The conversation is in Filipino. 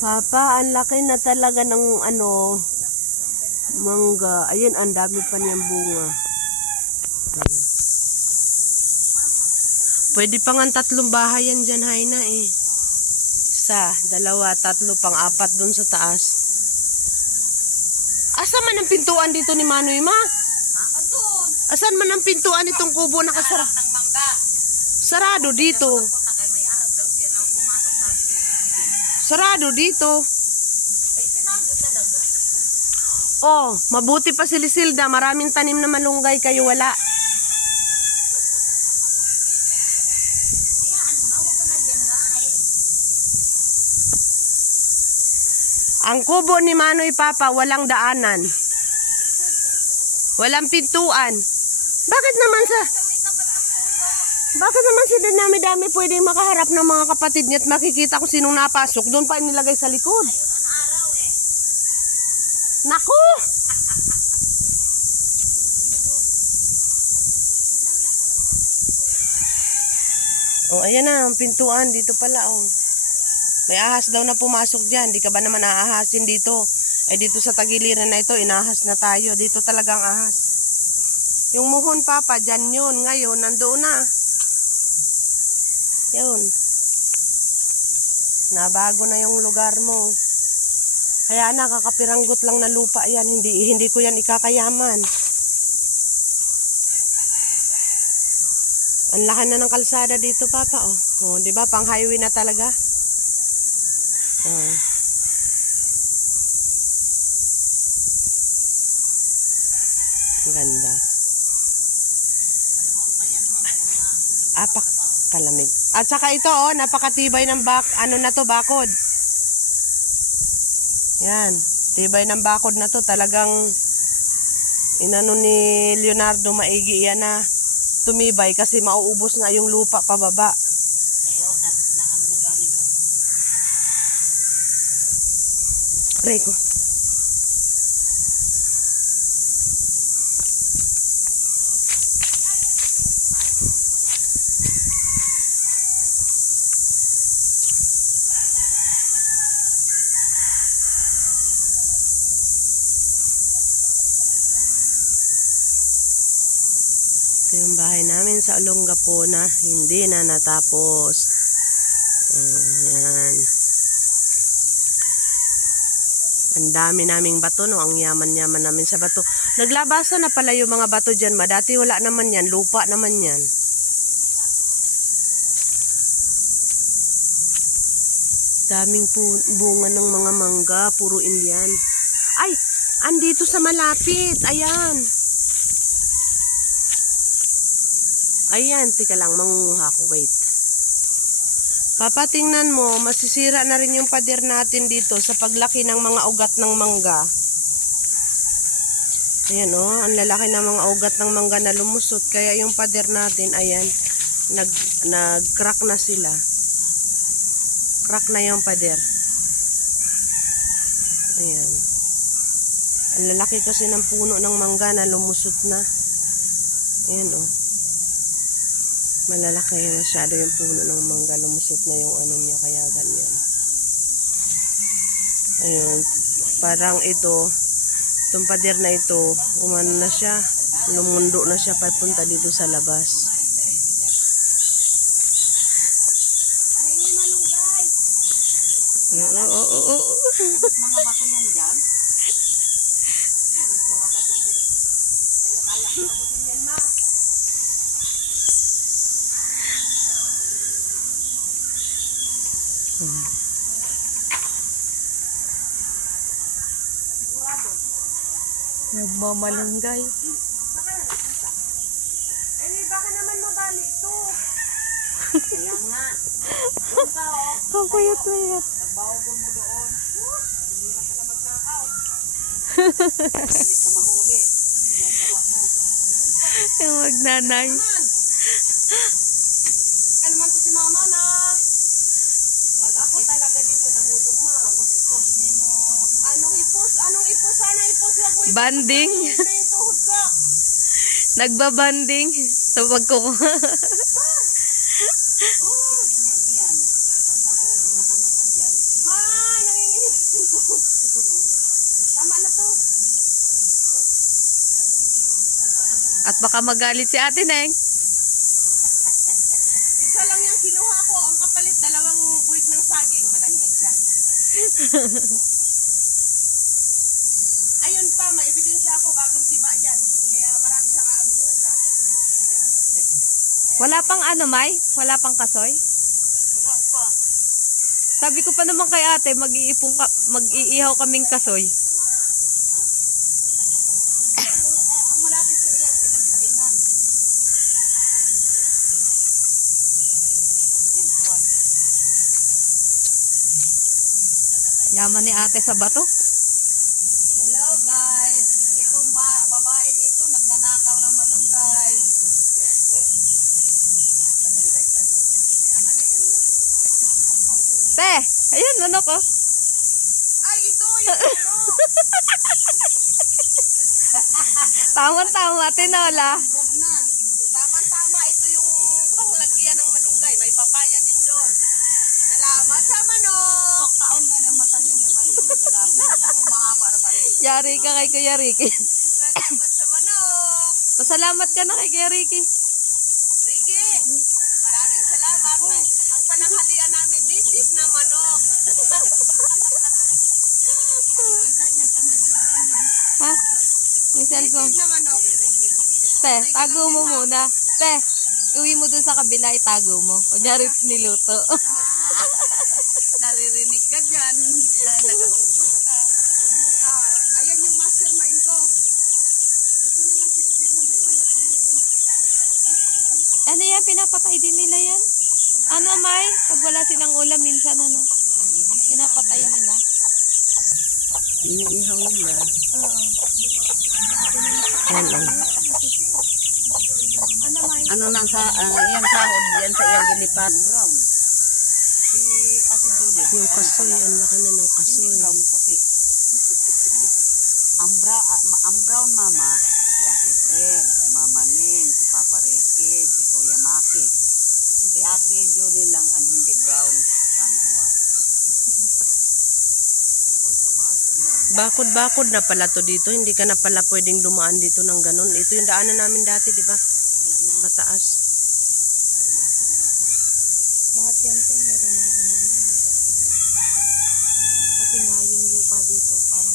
Papa, ang laki na talaga ng ano, mangga. Ayun, ang dami pa niyang bunga. Pwede pa nga 3 bahay yan dyan, Haina eh. 1, 2, 3, pang-4 dun sa taas. Asa man ang pintuan dito ni Manoy, ma? Asan man ang pintuan itong kubo nakasara? Sarado dito. Sarado dito. Oh, mabuti pa si Lisilda. Maraming tanim na malunggay, kayo wala. Ang kubo ni Manoy Papa, walang daanan. Walang pintuan. Bakit naman si dami-dami pwedeng makaharap ng mga kapatid niya at makikita kung sinong napasok? Doon pa nilagay sa likod. Naku! Oh, ayan na, ang pintuan. Dito pala, oh. May ahas daw na pumasok dyan. Di ka ba naman aahasin dito? Ay, dito sa tagiliran na ito, inahas na tayo. Dito talagang ahas. Yung muhon, Papa, dyan yun. Ngayon, nandoon na. Yun. Nabago na yung lugar mo. Kaya nakakapiranggot lang na lupa yan. Hindi ko yan ikakayaman. Ang laki na ng kalsada dito, Papa. Oh, 'di ba? Pang highway na talaga. Oh. Ang ganda. Apak kalamig. At saka ito, oh, napakatibay ng bakod. Yan. Tibay ng bakod na to. Talagang inano ni Leonardo maigi yan na tumibay kasi mauubos nga yung lupa pababa. Reko. Ito yung bahay namin sa Olongapo na hindi na natapos. Ayan. Ang dami naming bato, no? Ang yaman-yaman namin sa bato. Naglabasan na pala yung mga bato dyan, ma. Dati wala naman yan. Lupa naman yan. Daming bunga ng mga mangga. Puro Indian. Ay! Andito sa malapit. Ayan. Ayan, tika lang, mangunguha ko, wait. Papa, tingnan mo, masisira na rin yung pader natin dito sa paglaki ng mga ugat ng mangga. Ayan, oh, ang lalaki ng mga ugat ng mangga na lumusot, kaya yung pader natin, ayan, nag-crack na sila. Crack na yung pader. Ayan. Ang lalaki kasi ng puno ng mangga na lumusot na. Ayan, oh. Malalaki masyado yung puno ng mangga, lumusot na yung ano niya, kaya ganyan. Ayun, parang itong pader na ito, umano na siya, lumundo na siya papunta dito sa labas. Oo. Mga bato yan dyan? Mga bato din. Kaya abutin yan, ma. Nagmamalunggay. Baka naman mabalik to. Kaya nga. Ang kuyat-kuyat. Nagbawagon mo doon. Hindi na pala magnakaw. Hindi ka mahuli. Ginagawa mo. Yung magnanay. Ano man to si mama na? Pag ako talaga dito nahulog, ma. Ipos ni mo. Anong ipos? Sana ipos. Wag mo ipos. Banding. Ito yung tuhod ko. Nagbabanding sa pagkukuha. Ma, At baka magalit si Ate Neng. Isa lang yung kinuha ko. Ang kapalit, 2 buwig ng saging. Manahimik siya. Ayun pa, may ebidensya ako. Bagong tiba yan. Kaya marami siyang aabuluhan sa akin. Wala pang ano, May? Wala pang kasoy? Wala pa. Sabi ko pa naman kay ate, mag-iihaw kaming kasoy. Ang malapit sa ilang saingan. Yaman ni ate sa bato. Hello guys. Itong babae dito, nagnanakaw ng malunggay. Te, ayun, manok oh. Ay, ito yung ano. Tama-tama, tinola. Bug na. Tama-tama, ito yung panglagyan ng malunggay. May papaya din doon. Salamat sa manok. Kaon nga ng mata niyo mga Yari ka kay Kuya Ricky. Salamat sa manok. Pasalamat ka na kay Kuya Ricky. Sige. Maraming salamat. Ang pananghalian namin, native na manok. Ha? May cellphone. Native na manok. Te, tago mo muna. Te, uwi mo dun sa kabila, itago mo. Kunyari niluto. Naririnig ka dyan. Nag-uutos ka. Ayan yung mastermind ko. Ito na lang sila may manok din. Ano yan? Pinapatay din nila yan? Ano, May? Pag wala silang ulam, minsan ano? Pinapatay nila. Iniihaw nila. Oo. Yan lang. Ano, May? Ano nang yan sahod yan sa iyang gilipan. Brown. Si Ate Julie. Yung kasoy, ang laki na ng kasoy. Brown, puti. Ang brown mama, si Ate April, si Mama Ning, si Papa Ricky, si Kuya Maki. Si Ate Julie lang ang hindi brown. Ano wa? Bakod-bakod na pala to dito. Hindi ka na pala pwedeng dumaan dito ng ganun. Ito yung daanan namin dati, di ba? Wala na. Mataas. Tinapon na lahat. Lahat yan, te, meron ng ano na, may bakod-bakod. Kasi nga, yung lupa dito, parang